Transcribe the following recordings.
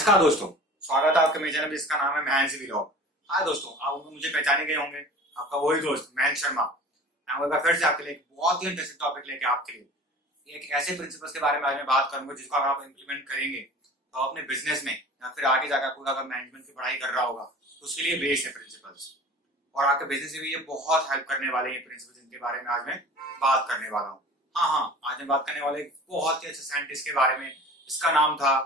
नमस्कार दोस्तों, स्वागत है आपके मेरे चैनल जिसका नाम है महेंद्र व्लॉग। हाँ दोस्तों, आप मुझे पहचाने गए होंगे, आपका वही दोस्त महेंद्र शर्मा। मैं फिर से आपके लिए एक बहुत ही इंटरेस्टिंग टॉपिक लेके आपके लिए एक ऐसे प्रिंसिपल्स के बारे में आज मैं बात करूंगा जिसको अगर आप इम्प्लीमेंट करेंगे तो अपने बिजनेस में या फिर आगे जाकर कोई अगर मैनेजमेंट की पढ़ाई कर रहा होगा तो उसके लिए बेस्ट है प्रिंसिपल्स, और आपके बिजनेस में भी ये बहुत हेल्प करने वाले हैं प्रिंसिपल्स, जिनके बारे में आज मैं बात करने वाला हूँ। हाँ, आज मैं बात करने वाले एक बहुत ही अच्छे साइंटिस्ट के बारे में, इसका नाम था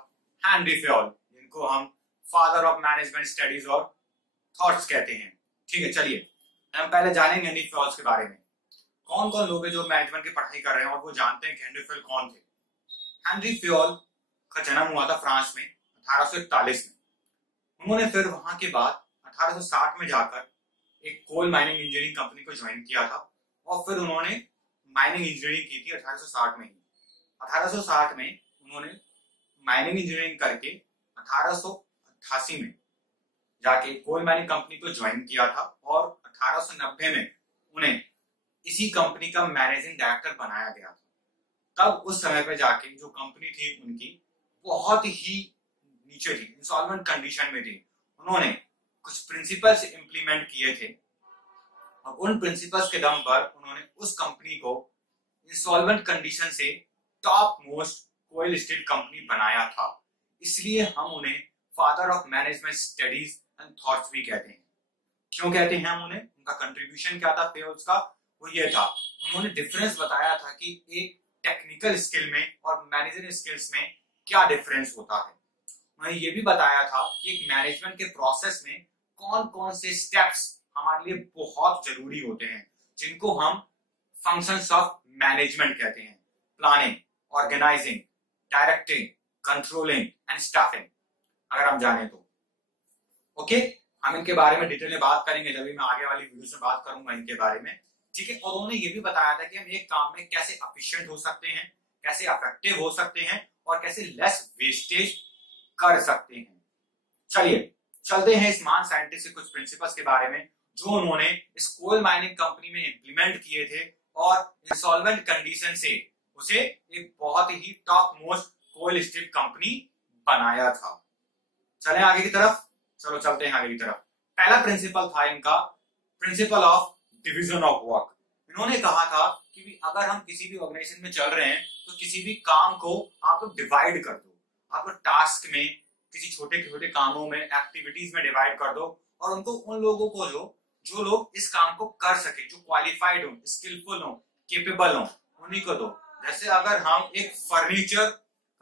हेनरी फेयोल, जिनको हम फादर ऑफ मैनेजमेंट स्टडीज और थॉट्स कहते हैं। ठीक है, चलिए हम पहले जानेंगे हेनरी फेयोल के बारे में। कौन कौन लोग हैं जो मैनेजमेंट की पढ़ाई कर रहे हैं और वो जानते हैं कि हेनरी फेयोल कौन थे। हेनरी फेयोल का जन्म हुआ था फ्रांस में 1841 में। उन्होंने फिर वहां के बाद 1860 में जाकर एक कोल माइनिंग इंजीनियरिंग कंपनी को ज्वाइन किया था और फिर उन्होंने माइनिंग इंजीनियरिंग की थी 1860 में ही। 1860 में उन्होंने माइनिंग इंजीनियरिंग करके 1888 में जाके कोल माइनिंग कंपनी को ज्वाइन किया था और 1890 में उन्हें इसी कंपनी का मैनेजिंग डायरेक्टर बनाया गया था। तब उस समय पे जाके जो कंपनी थी उनकी बहुत ही नीचे थी, इंसॉल्वेंट कंडीशन में थी। उन्होंने कुछ प्रिंसिपल्स इंप्लीमेंट किए थे और उन प्रिंसिपल्स के दम पर उन्होंने उस कंपनी को इंसॉल्वेंट कंडीशन से टॉप मोस्ट कोयल स्टील कंपनी बनाया था। इसलिए हम उन्हें father of management studies and thoughts भी कहते हैं। क्यों कहते हैं हम उन्हें? उनका कंट्रीब्यूशन क्या था फेयोल्स का? वो ये था, उन्होंने डिफरेंस बताया था कि एक टेक्निकल स्किल में और मैनेजरियल स्किल्स में क्या डिफरेंस होता है। उन्होंने ये भी बताया था कि एक मैनेजमेंट के प्रोसेस में कौन कौन से स्टेप्स हमारे लिए बहुत जरूरी होते हैं, जिनको हम फंक्शंस ऑफ मैनेजमेंट कहते हैं। Planning, organising, directing, controlling and staffing, अगर हम जाने तो। ओके, हम इनके बारे में डिटेल में बात करेंगे जब भी मैं आगे वाली वीडियो में बात करूंगा इनके बारे में। ठीक है, और उन्होंने ये भी बताया था कि हम एक काम में कैसे एफिशिएंट हो सकते हैं, कैसे इफेक्टिव हो सकते हैं और कैसे लेस वेस्टेज कर सकते हैं। चलिए चलते हैं इस महान साइंटिस्ट के कुछ प्रिंसिपल्स के बारे में जो उन्होंने इस कोल माइनिंग कंपनी में इंप्लीमेंट किए थे और इंसॉल्वेंट कंडीशन से उसे एक बहुत ही टॉप मोस्ट कोयल स्टील कंपनी बनाया था। चलें आगे की तरफ, चलो चलते हैं आगे की तरफ। पहला प्रिंसिपल था इनका principle of division of work. इन्होंने कहा था कि अगर हम किसी भी ऑर्गेनाइजेशन में चल रहे हैं तो किसी भी काम को आप लोग डिवाइड कर दो, आप लोग टास्क में, किसी छोटे छोटे कामों में, एक्टिविटीज में डिवाइड कर दो और उनको उन लोगों को जो लोग इस काम को कर सके, जो क्वालिफाइड हो, स्किलफुल हो, केपेबल हो, उन्हीं को दो। जैसे अगर हम एक फर्नीचर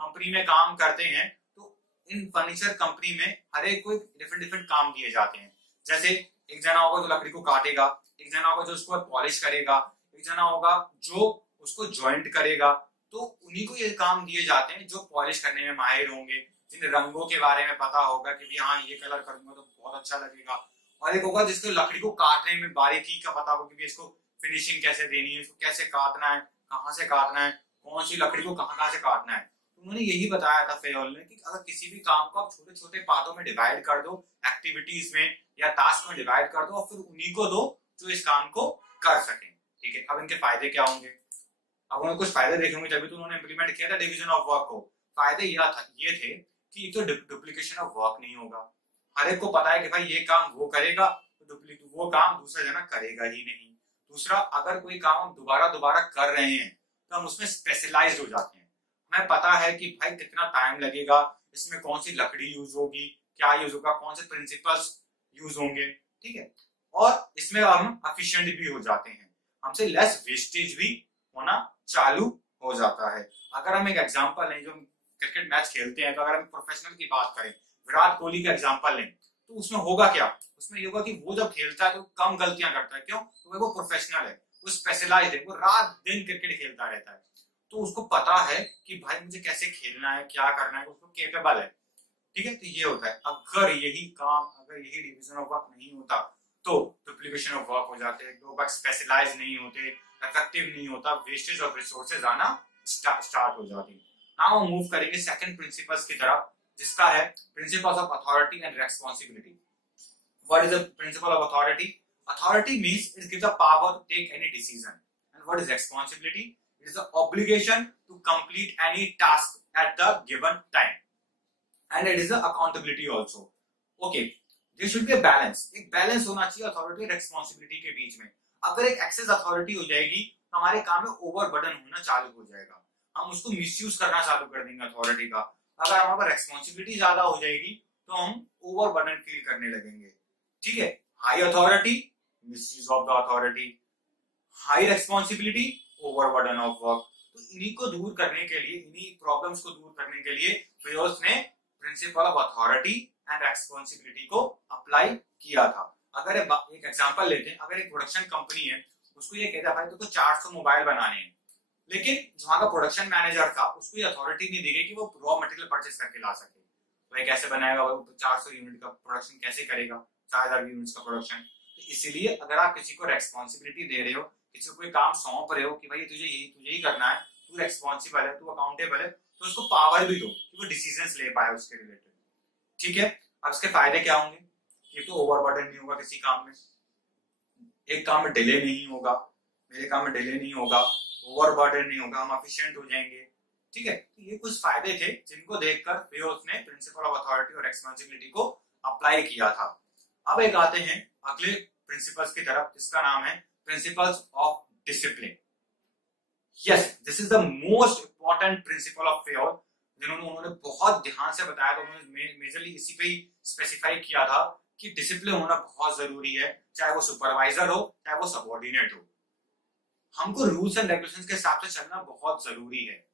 कंपनी में काम करते हैं तो इन फर्नीचर कंपनी में हर एक को डिफरेंट डिफरेंट काम दिए जाते हैं। जैसे एक जना होगा जो लकड़ी को काटेगा, एक जना होगा जो उसको पॉलिश करेगा, एक जना होगा जो उसको जॉइंट करेगा। तो उन्हीं को ये काम दिए जाते हैं जो पॉलिश करने में माहिर होंगे, जिन्हें रंगों के बारे में पता होगा कि हाँ ये कलर करूंगा तो बहुत अच्छा लगेगा। और एक होगा जिसको लकड़ी को काटने में बारीकी का पता होगा कि इसको फिनिशिंग कैसे देनी है, इसको कैसे काटना है, कहाँ से काटना है, कौन सी लकड़ी को कहाँ से काटना है। उन्होंने यही बताया था फेयोल ने कि अगर किसी भी काम को आप छोटे छोटे पार्टों में डिवाइड कर दो, एक्टिविटीज में या टास्क में डिवाइड कर दो और फिर उन्हीं को दो जो इस काम को कर सके। ठीक है, अब इनके फायदे क्या होंगे? अब उन्हें कुछ फायदे देखेंगे, तभी तो उन्होंने इंप्लीमेंट किया था डिवीजन ऑफ वर्क को। फायदे ये थे कि तो डुप्लीकेशन ऑफ वर्क नहीं होगा। हर एक को पता है कि भाई ये काम वो करेगा तो वो काम दूसरा जना करेगा ही नहीं। दूसरा, अगर कोई काम हम दोबारा दोबारा कर रहे हैं तो हम उसमें स्पेशलाइज्ड हो जाते हैं। हमें पता है कि भाई कितना टाइम लगेगा, इसमें कौन सी लकड़ी यूज होगी, क्या यूज होगा, कौन से प्रिंसिपल्स यूज होंगे। ठीक है, और इसमें हम एफिशिएंट भी हो जाते हैं, हमसे लेस वेस्टेज भी होना चालू हो जाता है। अगर हम एक एग्जांपल लें, जो क्रिकेट मैच खेलते हैं, तो अगर हम प्रोफेशनल की बात करें, विराट कोहली का एग्जांपल लें, तो उसमें होगा क्या? उसमें ये होगा कि वो जब खेलता है तो कम गलतियां करता है। क्यों? तो वो प्रोफेशनल है, वो स्पेशलाइज्ड है, वो रात दिन क्रिकेट खेलता रहता है। तो उसको पता है कि भाई मुझे कैसे खेलना है, क्या करना है, उसको केपेबल है। ठीक है, तो ये होता है। अगर यही डिवीजन ऑफ वर्क नहीं होता तो डुप्लीकेशन ऑफ वर्क हो जाते हैं, लोग स्पेशलाइज नहीं होते, इफेक्टिव नहीं होता, वेस्टेज ऑफ रिसोर्सेज आना स्टार्ट हो जाती है। नाउ हम मूव करेंगे सेकंड प्रिंसिपल्स की तरफ, जिसका है principles of authority and responsibility. What is the principle of authority? Authority means it gives the power to take any decision. And what is responsibility? It is the obligation to complete any task at the given time. And it is accountability also. Okay, there should be a balance, एक balance होना चाहिए authority और responsibility के बीच में। अगर एक access authority हो जाएगी तो हमारे काम में ओवर बर्डन होना चालू हो जाएगा, हम उसको मिसयूज करना चालू कर देंगे अथॉरिटी का। अगर हमारे पास रेस्पॉन्सिबिलिटी ज्यादा हो जाएगी तो हम ओवर बर्डन फील करने लगेंगे। ठीक है, high authority, misuse of the authority, high responsibility, over burden of work. तो इन्हीं को दूर करने के लिए, इन्हीं प्रॉब्लम्स को दूर करने के लिए फेयोल्स ने principal of authority and responsibility को अप्लाई किया था। अगर एक एग्जांपल लेते हैं, अगर एक प्रोडक्शन कंपनी है, उसको ये कहता है भाई तो 400 मोबाइल बनाने हैं, लेकिन वहां का प्रोडक्शन मैनेजर था, उसको ये अथॉरिटी नहीं दी गई कि वो रॉ मटेरियल परचेस करके ला सके। भाई कैसे बनाएगा वो, 400 यूनिट का प्रोडक्शन कैसे करेगा, 4000 यूनिट्स का प्रोडक्शन। तो इसीलिए अगर आप किसी को रेस्पॉन्सिबिलिटी दे रहे हो, किसी को कोई काम सौंप रहे हो कि भाई तुझे ही करना है, तू रेस्पॉन्सिबल है, तू अकाउंटेबल है, तो उसको पावर भी दो कि वो डिसीजंस ले पाए उसके रिलेटेड। ठीक है, अब इसके फायदे क्या होंगे? ये तो ओवर बर्डन नहीं होगा किसी काम में, एक काम में डिले नहीं होगा, मेरे काम में डिले नहीं होगा, ओवर बर्डन नहीं होगा, हम एफिशिएंट हो जाएंगे। ठीक है, तो ये कुछ फायदे थे जिनको देखकर फेयोल्स ने प्रिंसिपल ऑफ अथॉरिटी और रेस्पॉन्सिबिलिटी को अप्लाई किया था। अब एक आते हैं अगले प्रिंसिपल्स की तरफ, जिसका नाम है principles of discipline. Yes, this is the most important principle of Fayol, जिन्होंने उन्होंने बहुत ध्यान से बताया था। उन्होंने मेजरली इसी पे ही स्पेसिफाई किया था कि डिसिप्लिन होना बहुत जरूरी है, चाहे वो सुपरवाइजर हो चाहे वो सबऑर्डिनेट हो। हमको रूल्स एंड रेगुलेशंस के हिसाब से चलना बहुत जरूरी है।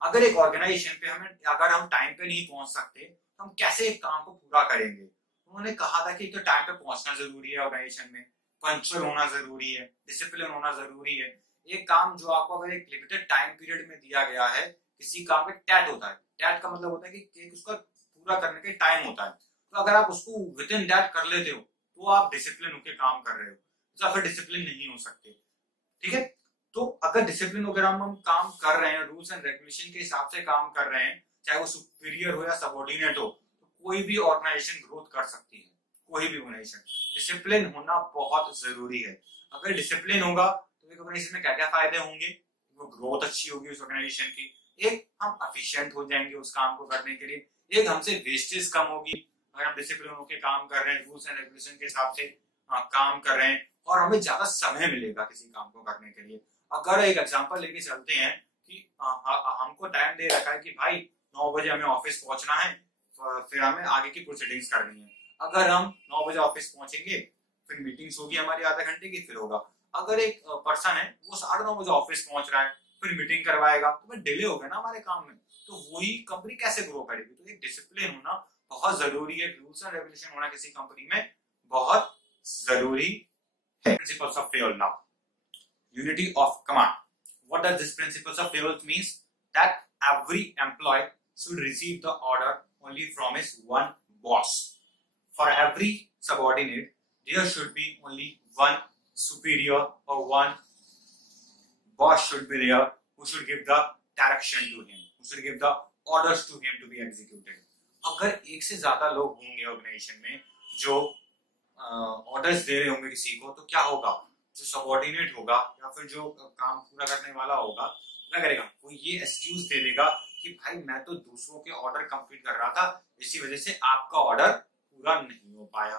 अगर एक ऑर्गेनाइजेशन पे अगर हम टाइम पे नहीं पहुंच सकते तो हम कैसे एक काम को पूरा करेंगे? उन्होंने कहा था कि तो टाइम पे पहुंचना जरूरी है, ऑर्गेनाइजेशन में पंक्चुअल होना जरूरी है, डिसिप्लिन होना जरूरी है। एक काम जो आपको अगर एक लिमिटेड टाइम पीरियड में दिया गया है, किसी काम में टैट होता है, टैट का मतलब होता है कि उसका पूरा करने का टाइम होता है, तो अगर आप उसको विद इन दैट कर लेते हो तो आप डिसिप्लिन होकर काम कर रहे हो, तो फिर डिसिप्लिन नहीं हो सकते। ठीक है, तो अगर डिसिप्लिन वगैरह हम काम कर रहे हैं, रूल्स एंड रेगुलेशन के हिसाब से काम कर रहे हैं, चाहे वो सुपीरियर हो या सबऑर्डिनेट हो, तो कोई भी ऑर्गेनाइजेशन ग्रोथ कर सकती है, कोई भी ऑर्गेनाइजेशन। डिसिप्लिन होना बहुत जरूरी है। अगर डिसिप्लिन होगा तो एक ऑर्गेनाइजेशन में क्या क्या फायदे होंगे? वो ग्रोथ अच्छी होगी उस ऑर्गेनाइजेशन की, एक हम एफिशिएंट हो जाएंगे उस काम को करने के लिए, एक हमसे वेस्टेज कम होगी अगर हम डिसिप्लिन होकर काम कर रहे हैं, रूल्स एंड रेगुलेशन के हिसाब से काम कर रहे हैं, और हमें ज्यादा समय मिलेगा किसी काम को करने के लिए। अगर एक एग्जांपल लेके चलते हैं कि हमको टाइम दे रखा है कि भाई 9 बजे हमें ऑफिस पहुंचना है, फिर हमें आगे की प्रोसीडिंग्स करनी है। अगर हम 9 बजे ऑफिस पहुंचेंगे, फिर मीटिंग्स होगी हमारी आधा घंटे की, फिर होगा। अगर एक पर्सन है वो 9:30 बजे ऑफिस पहुंच रहा है, फिर मीटिंग करवाएगा, तो डिले होगा ना हमारे काम में, तो वही कंपनी कैसे ग्रो करेगी? तो एक डिसिप्लिन होना बहुत जरूरी है, रूल्स एंड रेगुलेशन होना किसी कंपनी में बहुत जरूरी है। Principles of Fayol now, unity of command. What does this principles of Fayol means? That every employee should receive the order only from his one boss. For every subordinate, there should be only one superior or one boss should be there who should give the direction to him, who should give the orders to him to be executed. अगर एक से ज्यादा लोग होंगे organisation में जो orders दे रहे होंगे किसी को, तो क्या होगा? जो सबऑर्डिनेट होगा या फिर जो काम पूरा करने वाला होगा, क्या करेगा? वो ये एक्सक्यूज दे देगा कि भाई मैं तो दूसरों के ऑर्डर कंप्लीट कर रहा था, इसी वजह से आपका ऑर्डर पूरा नहीं हो पाया।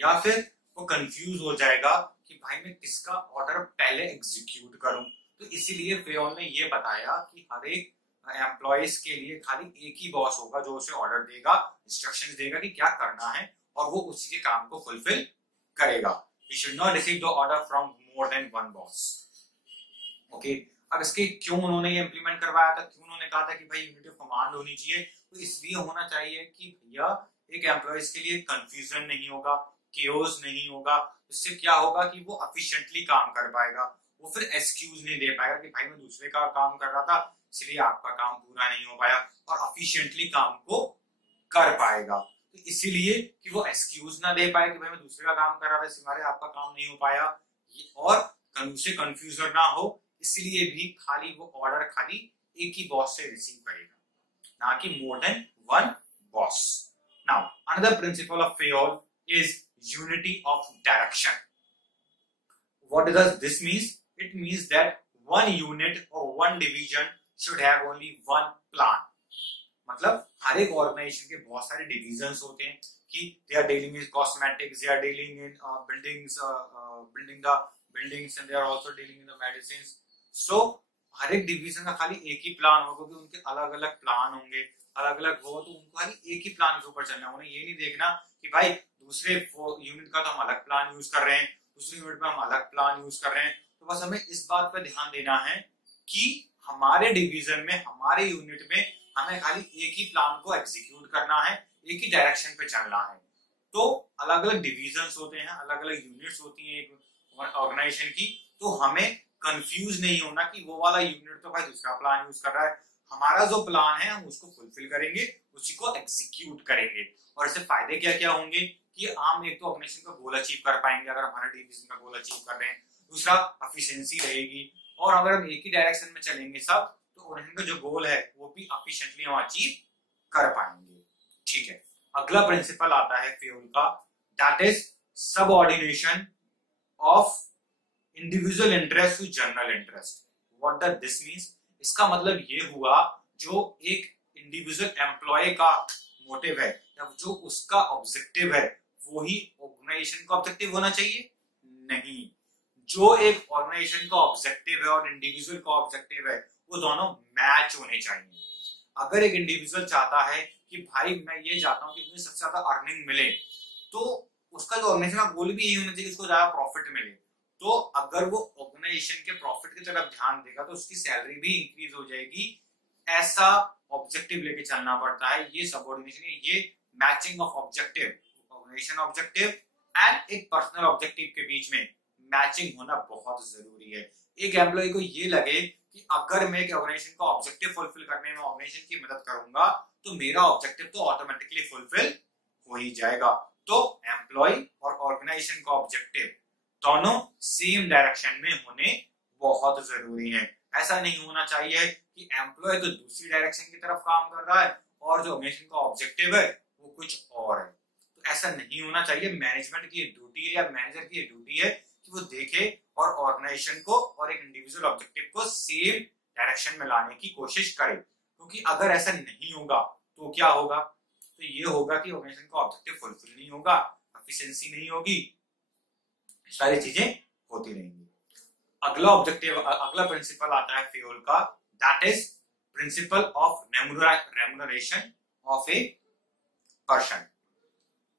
या फिर वो कंफ्यूज हो जाएगा कि भाई मैं किसका ऑर्डर पहले एग्जीक्यूट करूं। तो इसीलिए फेयोल ने ये बताया कि हर एक एम्प्लॉयज के लिए खाली एक ही बॉस होगा जो उसे ऑर्डर देगा, इंस्ट्रक्शंस देगा कि क्या करना है, और वो उसी के काम को फुलफिल करेगा। We should not receive the order from more than one boss. Okay, अब इसके क्यों उन्होंने ये इंप्लीमेंट करवाया था, क्यों उन्होंने कहा था कि भाई यूनिटी ऑफ कमांड होनी चाहिए? तो इसलिए होना चाहिए कि भैया एक एम्प्लॉयज के लिए कंफ्यूजन नहीं होगा, केओस नहीं होगा। इससे क्या होगा कि वो एफिशिएंटली काम कर पाएगा, वो फिर एक्सक्यूज नहीं दे पाएगा कि भाई मैं दूसरे का काम कर रहा था इसलिए आपका काम पूरा नहीं हो पाया, और एफिशिएंटली काम को कर पाएगा। तो इसीलिए कि वो एक्सक्यूज ना दे पाए कि भाई मैं दूसरे का काम कर रहा था इसलिए आपका काम नहीं हो पाया, और उससे कंफ्यूजन ना हो, इसलिए भी खाली वो ऑर्डर खाली एक ही बॉस से रिसीव करेगा, ना कि more than one boss. Now another principle of Fayol is unity of direction. What does this means? It means that one unit और one division should have only one plan. मतलब हर एक organisation के बहुत सारे divisions होते हैं कि they are dealing in cosmetics, they are dealing in buildings and they are also dealing in the medicines. So हर एक डिवीजन का खाली एक ही प्लान होगा, क्योंकि उनके अलग अलग प्लान होंगे, अलग अलग हो, तो उनको खाली एक ही प्लान के ऊपर चलना है। उन्हें ये नहीं देखना कि भाई दूसरे यूनिट का तो हम अलग प्लान यूज कर रहे हैं, दूसरी यूनिट में हम अलग प्लान यूज कर रहे हैं। तो बस हमें इस बात पर ध्यान देना है कि हमारे डिवीजन में, हमारे यूनिट में हमें खाली एक ही प्लान को एग्जीक्यूट करना है, एक ही डायरेक्शन पे चलना है। तो अलग अलग डिविजन्स होते हैं, अलग अलग यूनिट्स होती हैं एक ऑर्गेनाइजेशन की, तो हमें कंफ्यूज नहीं होना कि वो वाला यूनिट तो भाई दूसरा प्लान यूज कर रहा है, हमारा जो प्लान है हम उसको फुलफिल करेंगे, उसी को एग्जीक्यूट करेंगे। और इससे फायदे क्या क्या होंगे कि हम एक तो ऑर्गेनाइजेशन का गोल अचीव कर पाएंगे अगर हमारे डिवीजन का गोल अचीव कर रहे हैं, दूसरा एफिशिएंसी रहेगी, और अगर हम एक ही डायरेक्शन में चलेंगे सब, तो ऑर्गेनाइजेशन का जो गोल है वो भी एफिशिएंटली हम अचीव कर पाएंगे। ठीक है, अगला प्रिंसिपल आता है फ्यूल का, that is subordination of individual interest to general interest. What does this means? इसका मतलब ये हुआ, जो एक इंडिविजुअल एम्प्लॉय का मोटिव है या जो उसका ऑब्जेक्टिव है वो ही ऑर्गेनाइजेशन का ऑब्जेक्टिव होना चाहिए? नहीं, जो एक ऑर्गेनाइजेशन का ऑब्जेक्टिव है और इंडिविजुअल का ऑब्जेक्टिव है वो दोनों मैच होने चाहिए। अगर एक इंडिविजुअल चाहता है कि भाई मैं ये चाहता हूं कि मुझे सबसे ज्यादा अर्निंग मिले, तो उसका जो ऑर्गेनाइजेशन का गोल भी यही होना चाहिए, उसको ज्यादा प्रॉफिट मिले। तो अगर वो ऑर्गेनाइजेशन के प्रॉफिट की तरफ ध्यान देगा तो उसकी सैलरी भी इंक्रीज हो जाएगी। ऐसा ऑब्जेक्टिव लेके चलना पड़ता है। ये सबऑर्डिनेशन है, ये matching of objective, organisation objective and एक पर्सनल ऑब्जेक्टिव के बीच में मैचिंग होना बहुत जरूरी है। एक एम्प्लॉय को ये लगे कि अगर मैं एक ऑर्गेनाइजेशन का ऑब्जेक्टिव फुलफिल करने में ऑर्गेनाइजेशन की मदद करूंगा तो मेरा ऑब्जेक्टिव तो ऑटोमेटिकली फुलफिल हो ही जाएगा। तो एम्प्लॉय और ऑर्गेनाइजेशन का ऑब्जेक्टिव दोनों सेम डायरेक्शन में होने बहुत जरूरी है। ऐसा नहीं होना चाहिए कि एम्प्लॉय तो दूसरी डायरेक्शन की तरफ काम कर रहा है और जो ऑर्गेनाइजेशन का ऑब्जेक्टिव है वो कुछ और है। तो ऐसा नहीं होना चाहिए। मैनेजमेंट की ड्यूटी है या मैनेजर की ड्यूटी है कि वो देखे और ऑर्गेनाइजेशन को और एक इंडिविजुअल ऑब्जेक्टिव को सेम डायरेक्शन में लाने की कोशिश करे। क्योंकि अगर ऐसा नहीं होगा तो क्या होगा? तो ये होगा कि ऑर्गेनाइजेशन का ऑब्जेक्टिव फुलफिल नहीं होगा, एफिशिएंसी नहीं होगी, सारी चीजें होती रहेंगी। अगला प्रिंसिपल आता है फ्यूल का, that is principle of remuneration of a person.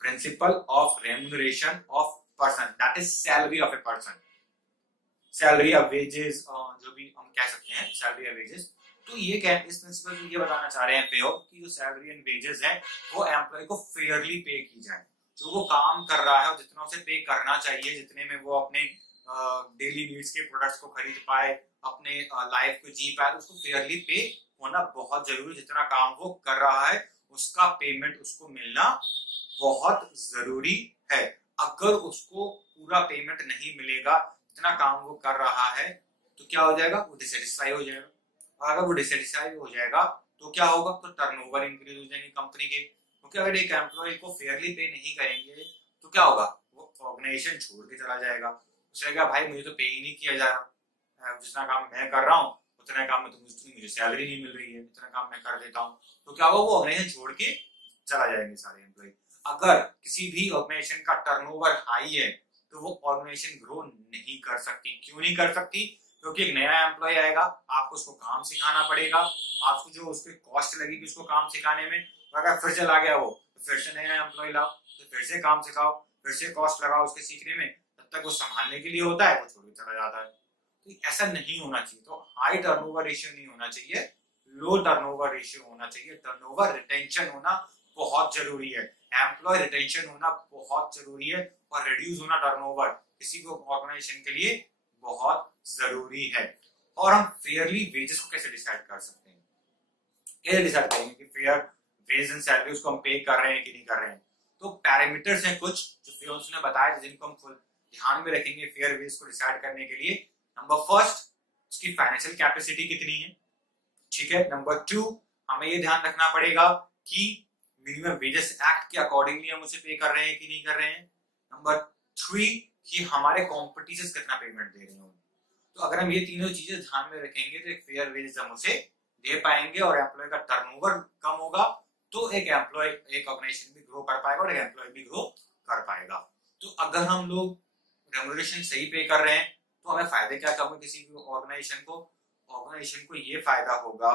Principle of remuneration of person, that is salary of a person. Salary या वेजेस, जो भी हम कह सकते हैं, सैलरी या वेजेस। तो ये इस प्रिंसिपल में ये बताना चाह रहे हैं फ्यूल कि जो सैलरी एंड वेजेस है वो एम्प्लॉय को फेयरली पे की जाए। जो वो काम कर रहा है और जितना उसे पे करना चाहिए, जितने में वो अपने डेली नीड्स के प्रोडक्ट्स को खरीद पाए, अपने लाइफ को जी पाए, उसको फेयरली पे होना बहुत जरूरी। जितना काम वो कर रहा है उसका पेमेंट उसको मिलना बहुत जरूरी है। अगर उसको पूरा पेमेंट नहीं मिलेगा जितना काम वो कर रहा है तो क्या हो जाएगा? वो डिससेटिस्फाई हो जाएगा। और अगर वो डिससेटिस्फाई हो जाएगा तो क्या होगा? तो टर्नओवर इंक्रीज हो जाएंगे कंपनी के। क्योंकि अगर एक एम्प्लॉय को फेयरली पे नहीं करेंगे तो क्या होगा? वो ऑर्गेनाइजेशन छोड़ के चला जाएगा। उसने कहा भाई मुझे तो पे ही नहीं किया जा रहा, जितना काम मैं कर रहा हूँ उतना काम में तो मुझे सैलरी नहीं मिल रही है, इतना काम मैं कर देता हूँ, तो क्या होगा? वो ऑर्गेनाइजेशन छोड़ के चला जाएंगे सारे एम्प्लॉय। अगर किसी भी ऑर्गेनाइजेशन का टर्नओवर हाई है तो वो ऑर्गेनाइजेशन ग्रो नहीं कर सकती। क्यों नहीं कर सकती? क्योंकि एक नया एम्प्लॉय आएगा, आपको उसको काम सिखाना पड़ेगा, आपको जो उसके कॉस्ट लगेगी उसको काम सिखाने में। अगर फिर चला गया वो तो फिर से नया एम्प्लॉय लाओ, तो फिर से काम सिखाओ, फिर से कॉस्ट लगाओ उसके सीखने में, तब तक वो संभालने के लिए होता है, वो छोड़ के चला जाता है। तो ऐसा नहीं होना चाहिए। तो हाई टर्नओवर रेशियो नहीं होना चाहिए, लो टर्नओवर रेशियो होना चाहिए। टर्नओवर रिटेंशन होना बहुत जरूरी है, एम्प्लॉय रिटेंशन होना बहुत जरूरी है, और रिड्यूस होना टर्नओवर किसी को ऑर्गेनाइजेशन के लिए बहुत जरूरी है। और हम फेयरली वेजेस को कैसे डिसाइड कर सकते हैं? कैसे डिसाइड करेंगे कि फेयर वेज एंड सैलरी उसको हम पे कर रहे हैं कि नहीं कर रहे हैं? तो पैरामीटर्स हैं कुछ जो फ्यूल्स ने बताया जिनको हम ध्यान में रखेंगे फेयर वेज को डिसाइड करने के लिए। नंबर फर्स्ट, उसकी फाइनेंशियल कैपेसिटी कितनी है, ठीक है। नंबर टू, हमें ये ध्यान रखना पड़ेगा कि मिनिमम वेजेस एक्ट के अकॉर्डिंगली हम उसे पे कर रहे हैं कि नहीं कर रहे हैं। नंबर थ्री, कि हमारे कॉम्पिटिटर्स कितना पेमेंट दे रहे हैं। तो अगर हम ये तीनों चीजें ध्यान में रखेंगे तो एक फेयर वेज हम उसे दे पाएंगे और एम्प्लॉय का टर्नओवर कम होगा, तो एक एम्प्लॉय, एक ऑर्गेनाइजेशन भी ग्रो कर पाएगा और एक एम्प्लॉय भी ग्रो कर पाएगा। तो अगर हम लोग रेम्युनरेशन सही पे कर रहे हैं तो हमें फायदे क्या होंगे किसी भी ऑर्गेनाइजेशन को ये फायदा होगा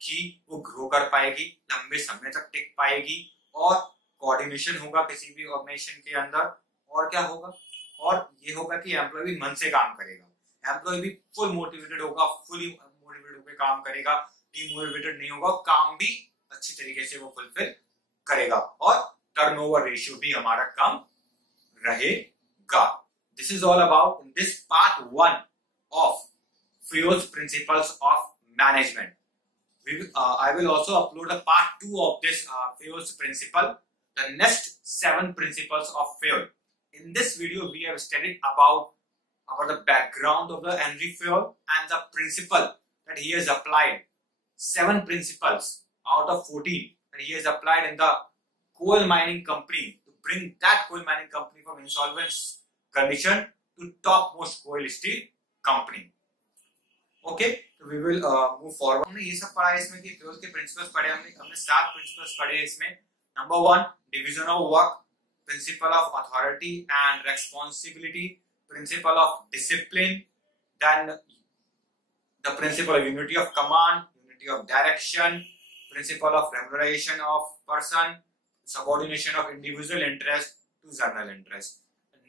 कि वो ग्रो कर पाएगी, लंबे समय तक टिक पाएगी, और कोऑर्डिनेशन होगा किसी भी ऑर्गेनाइजेशन के अंदर। और क्या होगा, और ये होगा कि एम्प्लॉय भी मन से काम करेगा, एम्प्लॉय भी फुल मोटिवेटेड होगा, फुली मोटिवेटेड होकर काम करेगा, डिमोटिवेटेड नहीं होगा, काम भी अच्छी तरीके से वो फुलफिल करेगा, और टर्नओवर रेशियो भी हमारा कम रहेगा। This is all about in this part 1 of FIOS principles of management. I will also upload a part 2 of this FIOS principle, the next 7 principles of FIOS. In this video, we have studied about the background of the Henry FIOS and the principle that he has applied. 7 principles out of 14 that he has applied in the coal mining company to bring that coal mining company from insolvency condition to topmost coal steel company. Okay, so we will move forward. हमने ये सब पढ़ा है इसमें कि FIOS के principles पढ़े, हमने 7 प्रिंसिपल्स पढ़े इसमें। Number 1, division of work, principle of authority and responsibility, principle of discipline, then the principle of unity of command, unity of direction, principle of remuneration of person, subordination of individual interest to general interest.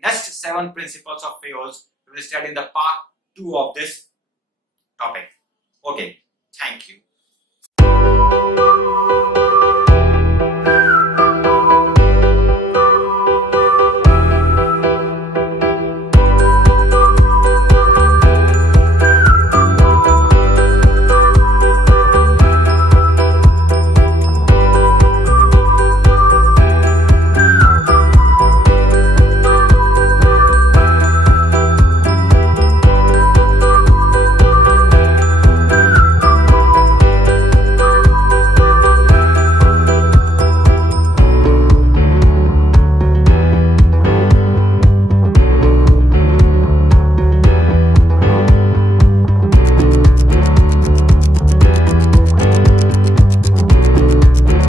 Next 7 principles of FIOS we will study in the part 2 of this topic. Okay, thank you.